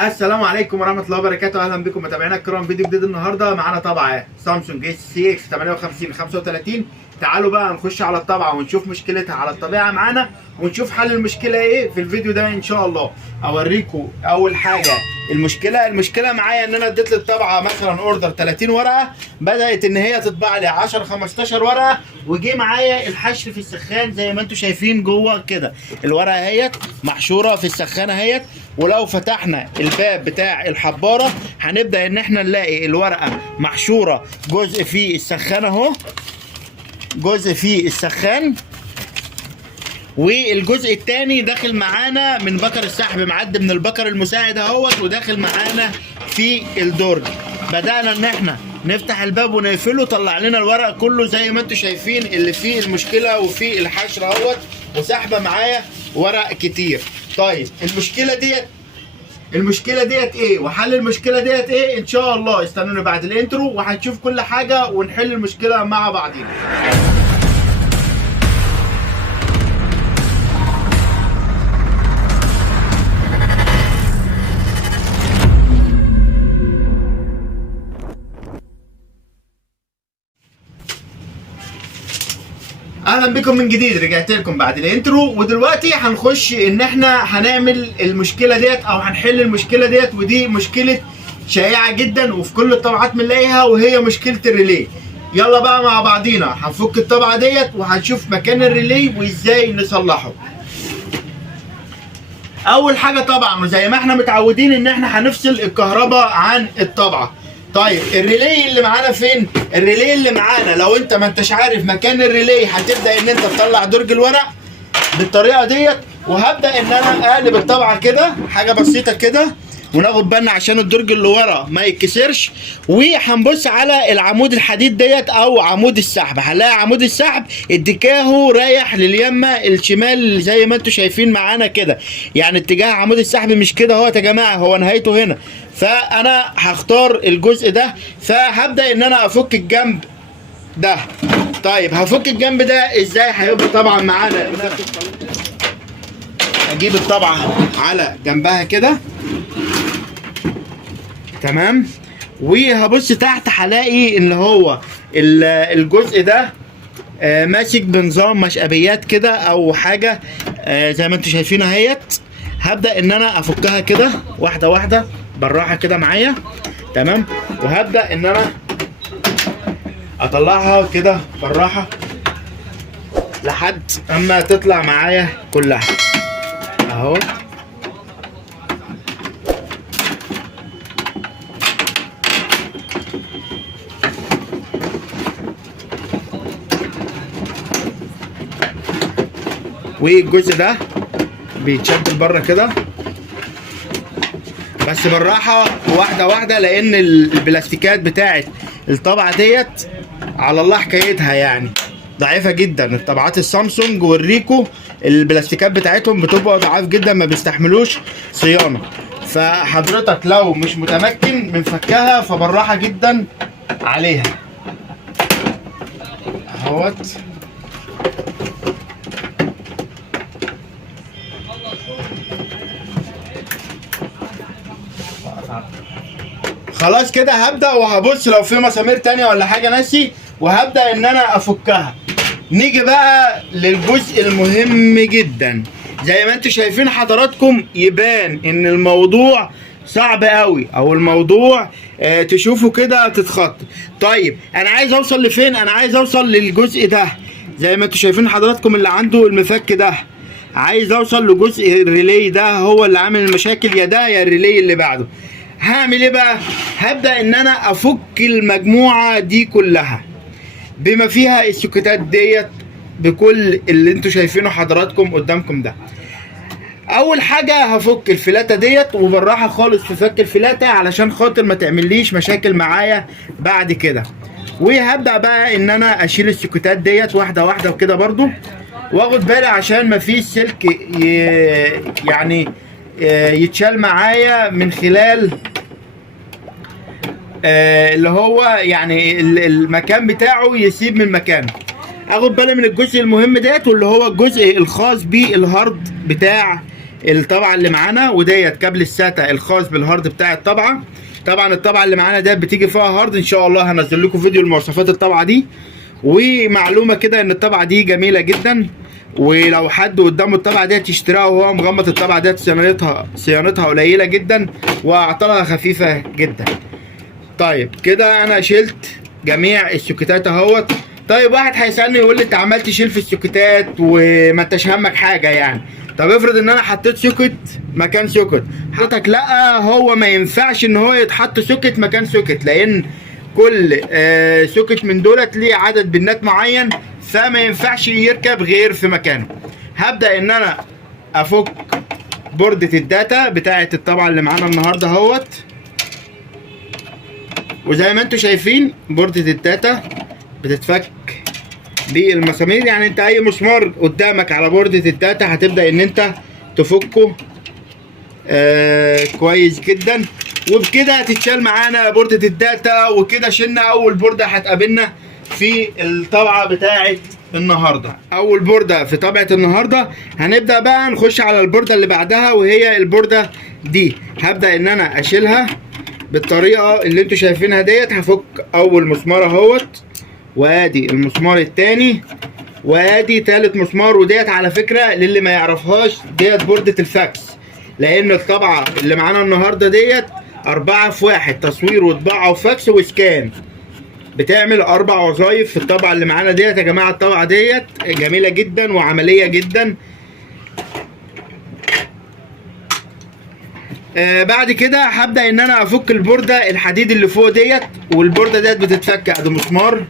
السلام عليكم ورحمه الله وبركاته. اهلا بكم متابعينا الكرام، فيديو جديد. النهارده معانا طبعه سامسونج اس سي اكس 58 35. تعالوا بقى نخش على الطبعه ونشوف مشكلتها على الطبيعه معانا، ونشوف حل المشكله ايه في الفيديو ده ان شاء الله. اوريكم اول حاجه المشكله معايا ان انا اديت للطبعه مثلا اوردر 30 ورقه، بدات ان هي تطبع لي 10 15 ورقه، وجي معايا الحشر في السخان زي ما انتم شايفين جوه كده. الورقه اهيت محشوره في السخانه اهيت، ولو فتحنا الباب بتاع الحباره هنبدا ان احنا نلاقي الورقه محشوره جزء في السخان اهو، جزء في السخان، والجزء الثاني داخل معانا من بكر السحب، معدي من البكر المساعد اهوت وداخل معانا في الدرج. بدانا ان احنا نفتح الباب ونقفله، طلع لنا الورق كله زي ما انتم شايفين اللي فيه المشكله وفيه الحشر اهوت، وسحبه معايا ورق كتير. طيب المشكله ديت ايه وحل المشكله ديت ايه؟ ان شاء الله استنوني بعد الانترو وهنشوف كل حاجه ونحل المشكله مع بعضينا. اهلا بكم من جديد، رجعت لكم بعد الانترو، ودلوقتي هنخش ان احنا هنعمل المشكله ديت او هنحل المشكله ديت، ودي مشكله شائعه جدا وفي كل الطبعات بنلاقيها، وهي مشكله الريلي. يلا بقى مع بعضينا هنفك الطبعه ديت وهنشوف مكان الريلي وازاي نصلحه. اول حاجه طبعا وزي ما احنا متعودين ان احنا هنفصل الكهرباء عن الطبعه. طيب الريلي اللي معانا فين؟ الريلي اللي معانا لو انت ما انتش عارف مكان الريلي هتبدا ان انت تطلع درج الورق بالطريقه ديت، وهبدا ان انا اقلب الطبعه كده حاجه بسيطه كده، وناخد بالنا عشان الدرج اللي ورا ما يتكسرش. وهنبص على العمود الحديد ديت او عمود السحب، هنلاقي عمود السحب اتجاهه رايح لليمه الشمال زي ما انتم شايفين معانا كده، يعني اتجاه عمود السحب مش كده اهوت يا جماعه، هو نهايته هنا. فانا هختار الجزء ده، فهبدا ان انا افك الجنب ده. طيب هفك الجنب ده ازاي؟ هيبقى طبعا معانا اجيب الطبعه على جنبها كده تمام، وهبص تحت هلاقي ان هو الجزء ده ماسك بنظام مشقبيات كده او حاجه زي ما انتم شايفين اهيت. هبدا ان انا افكها كده واحده واحده بالراحه كده معايا تمام، وهبدا ان انا اطلعها كده بالراحه لحد اما تطلع معايا كلها اهو. والجزء ده بيتشد لبره كده بس بالراحه واحده واحده، لان البلاستيكات بتاعت الطبعه ديت على الله حكايتها، يعني ضعيفه جدا. الطبعات السامسونج والريكو البلاستيكات بتاعتهم بتبقى ضعاف جدا، ما بيستحملوش صيانه. فحضرتك لو مش متمكن من فكها فبالراحه جدا عليها اهوت. خلاص كده هبدأ وهبص لو في مسامير تانية ولا حاجة ناسي، وهبدأ ان انا افكها. نيجي بقى للجزء المهم جدا. زي ما انتم شايفين حضراتكم يبان ان الموضوع صعب قوي، او الموضوع تشوفوا كده تتخط. طيب انا عايز اوصل لفين؟ انا عايز اوصل للجزء ده زي ما انتم شايفين حضراتكم اللي عنده المفك ده، عايز اوصل لجزء الريلي ده هو اللي عامل المشاكل، يا ده يا الريلي اللي بعده. هعمل ايه بقى؟ هبدأ ان انا افك المجموعة دي كلها بما فيها السوكيتات ديت بكل اللي انتوا شايفينه حضراتكم قدامكم ده. اول حاجة هفك الفلاتة ديت وبالراحة خالص في فك الفلاتة علشان خاطر ما تعمليش مشاكل معايا بعد كده. وهبدأ بقى ان انا اشيل السوكيتات ديت واحدة واحدة وكده برضو، واخد بالي عشان ما فيش سلك يعني يتشال معايا من خلال اللي هو يعني المكان بتاعه يسيب من مكانه. اخد بالي من الجزء المهم ديت واللي هو الجزء الخاص بالهارد بتاع الطبعه اللي معانا، وديت كابل الساتا الخاص بالهارد بتاع الطبعه. طبعا الطبعه اللي معانا ده بتيجي فيها هارد، ان شاء الله هنزل لكم فيديو لمواصفات الطبعه دي. ومعلومه كده ان الطبعه دي جميله جدا، ولو حد قدامه الطبعه ديت يشتريها وهو مغمض، الطبعه ديت صيانتها قليله جدا واعطالها خفيفه جدا. طيب كده انا شلت جميع السوكيتات اهوت. طيب واحد هيسالني يقول لي انت عمال تشيل في السوكيتات وما انتش همك حاجه يعني. طب افرض ان انا حطيت سوكت مكان سوكت، حضرتك لا، هو ما ينفعش ان هو يتحط سوكت مكان سوكت، لان كل سوكت من دولت ليه عدد بنات معين، فما ينفعش يركب غير في مكانه. هبدا ان انا افك بوردة الداتا بتاعت الطبعة اللي معانا النهارده اهوت. وزي ما انتم شايفين بوردة الداتا بتتفك بالمسامير، يعني انت اي مسمار قدامك على بوردة الداتا هتبدأ ان انت تفكه كويس جدا. وبكده هتتشال معانا بوردة الداتا، وكده شلنا اول بوردة هتقابلنا في الطبعة بتاعت النهارده. اول بوردة في طبعة النهارده. هنبدأ بقى نخش على البوردة اللي بعدها، وهي البوردة دي. هبدأ ان انا اشيلها بالطريقة اللي انتوا شايفينها ديت. هفك اول مسمار اهوت، وادي المسمار التاني، وادي تالت مسمار. وديت على فكرة للي ما يعرفهاش، ديت بوردة الفاكس، لان الطبعة اللي معانا النهارده ديت 4 في 1، تصوير وطباعة وفاكس وسكان. بتعمل 4 وظايف في الطبعة اللي معانا ديت يا جماعة. الطبعة ديت جميلة جدا وعملية جدا. بعد كده هبدأ ان انا افك البوردة الحديد اللي فوق ديت، والبوردة ديت بتتفك ادي مسمار،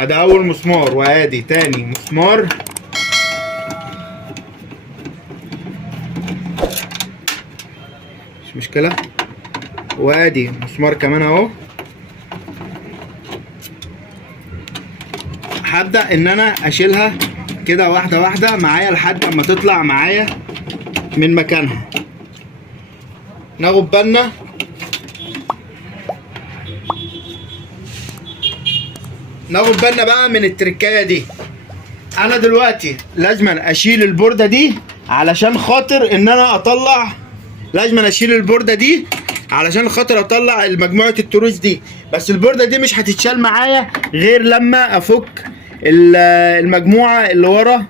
ادي اول مسمار، وادي تاني مسمار، مش مشكلة، وادي مسمار كمان اهو. هبدأ ان انا اشيلها كده واحدة واحدة معايا لحد اما تطلع معايا من مكانها. ناخد بالنا بقى من التركايه دي. انا دلوقتي لازم اشيل البوردة دي علشان خاطر ان انا اطلع، لازم اشيل البوردة دي علشان خاطر اطلع مجموعة التروس دي. بس البوردة دي مش هتتشال معايا غير لما افك المجموعة اللي ورا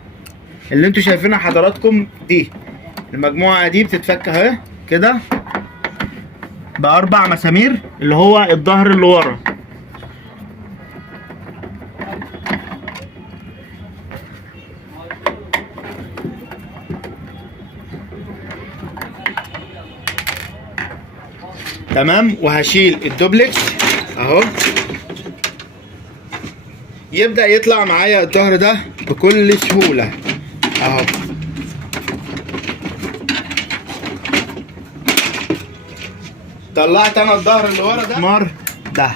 اللي انتوا شايفينها حضراتكم دي. المجموعة دي بتتفك اهي كده ب4 مسامير، اللي هو الظهر اللي ورا. تمام. وهشيل الدوبلكس اهو، يبدأ يطلع معايا الظهر ده بكل سهولة اهو. طلعت انا الظهر اللي ورا ده، مسمار ده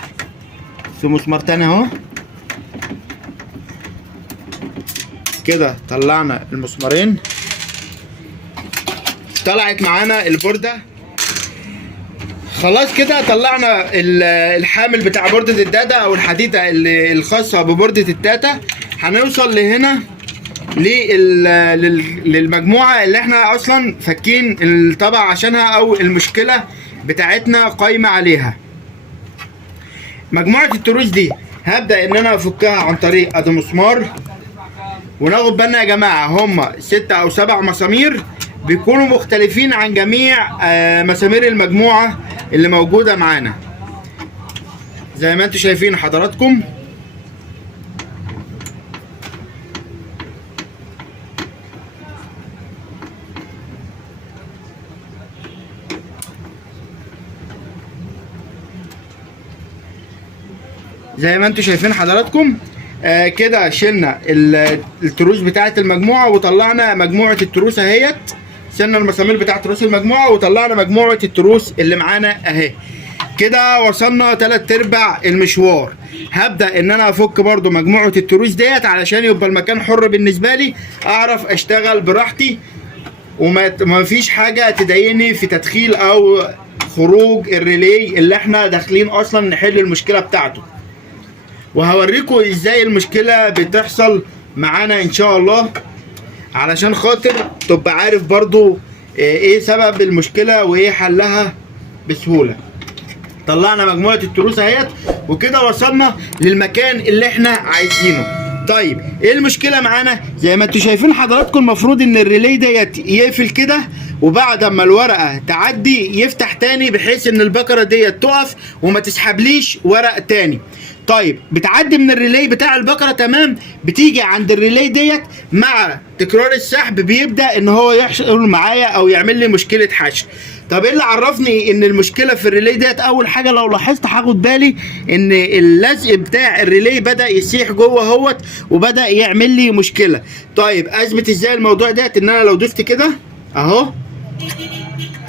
في مسمار تاني اهو كده. طلعنا المسمارين، طلعت معانا البوردة خلاص كده. طلعنا الحامل بتاع بوردة الداتا او الحديدة الخاصة ببوردة الداتا. هنوصل لهنا للمجموعة اللي احنا اصلا فاكين الطبعة عشانها، او المشكلة بتاعتنا قايمة عليها. مجموعة التروس دي هبدأ ان انا افكها عن طريق ادي مسمار. وناخد بالنا يا جماعة هما 6 أو 7 مسامير بيكونوا مختلفين عن جميع مسامير المجموعة اللي موجودة معانا زي ما انتوا شايفين حضراتكم. زي ما انتوا شايفين حضراتكم كده شلنا التروس بتاعه المجموعه وطلعنا مجموعه التروس اهيت. شلنا المسامير بتاعه تروس المجموعه وطلعنا مجموعه التروس اللي معانا اهي. كده وصلنا 3/4 المشوار. هبدا ان انا افك برضو مجموعه التروس ديت علشان يبقى المكان حر بالنسبه لي، اعرف اشتغل براحتي وما فيش حاجه تضايقني في تدخيل او خروج الريلي اللي احنا داخلين اصلا نحل المشكله بتاعته. وهوريكم ازاي المشكله بتحصل معانا ان شاء الله علشان خاطر تبقى عارف برضو ايه سبب المشكله وايه حلها بسهوله. طلعنا مجموعه التروس اهيت، وكده وصلنا للمكان اللي احنا عايزينه. طيب ايه المشكله معانا؟ زي ما انتوا شايفين حضراتكم، المفروض ان الريلي ديت يقفل كده، وبعد اما الورقه تعدي يفتح تاني، بحيث ان البكره ديت تقف وما تسحبليش ورق تاني. طيب بتعدي من الريلي بتاع البكره تمام، بتيجي عند الريلي ديت مع تكرار السحب بيبدا ان هو يحصل معايا او يعمل لي مشكله حشر. طب ايه اللي عرفني ان المشكله في الريلي ديت؟ اول حاجه لو لاحظت هاخد بالي ان اللزق بتاع الريلي بدا يسيح جوه اهوت، وبدا يعمل لي مشكله. طيب اثبت ازاي الموضوع ديت؟ ان انا لو دوست كده اهو،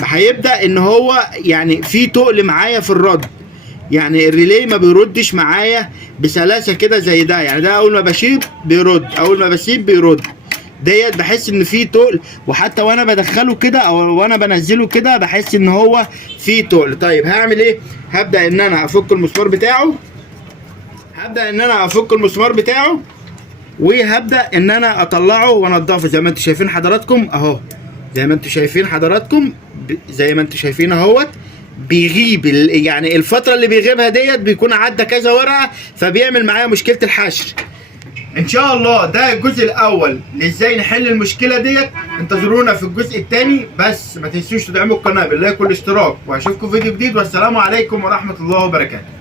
هيبدا ان هو يعني في تقل معايا في الرد، يعني الريلي ما بيردش معايا بسلاسه كده زي ده. يعني ده اول ما بشيب بيرد، اول ما بسيب بيرد، ديت بحس ان في تقل. وحتى وانا بدخله كده او وانا بنزله كده بحس ان هو في تقل. طيب هعمل ايه؟ هبدا ان انا افك المسمار بتاعه، وهبدا ان انا اطلعه وانضفه زي ما انتم شايفين حضراتكم اهو، زي ما انتم شايفين اهوت. بيغيب يعني الفتره اللي بيغيبها ديت بيكون عدى كذا ورقه، فبيعمل معايا مشكله الحشر. ان شاء الله ده الجزء الاول ازاي نحل المشكله ديت. انتظرونا في الجزء الثاني، بس ما تنسوش تدعموا القناه باللايك والاشتراك، وهشوفكم فيديو جديد، والسلام عليكم ورحمه الله وبركاته.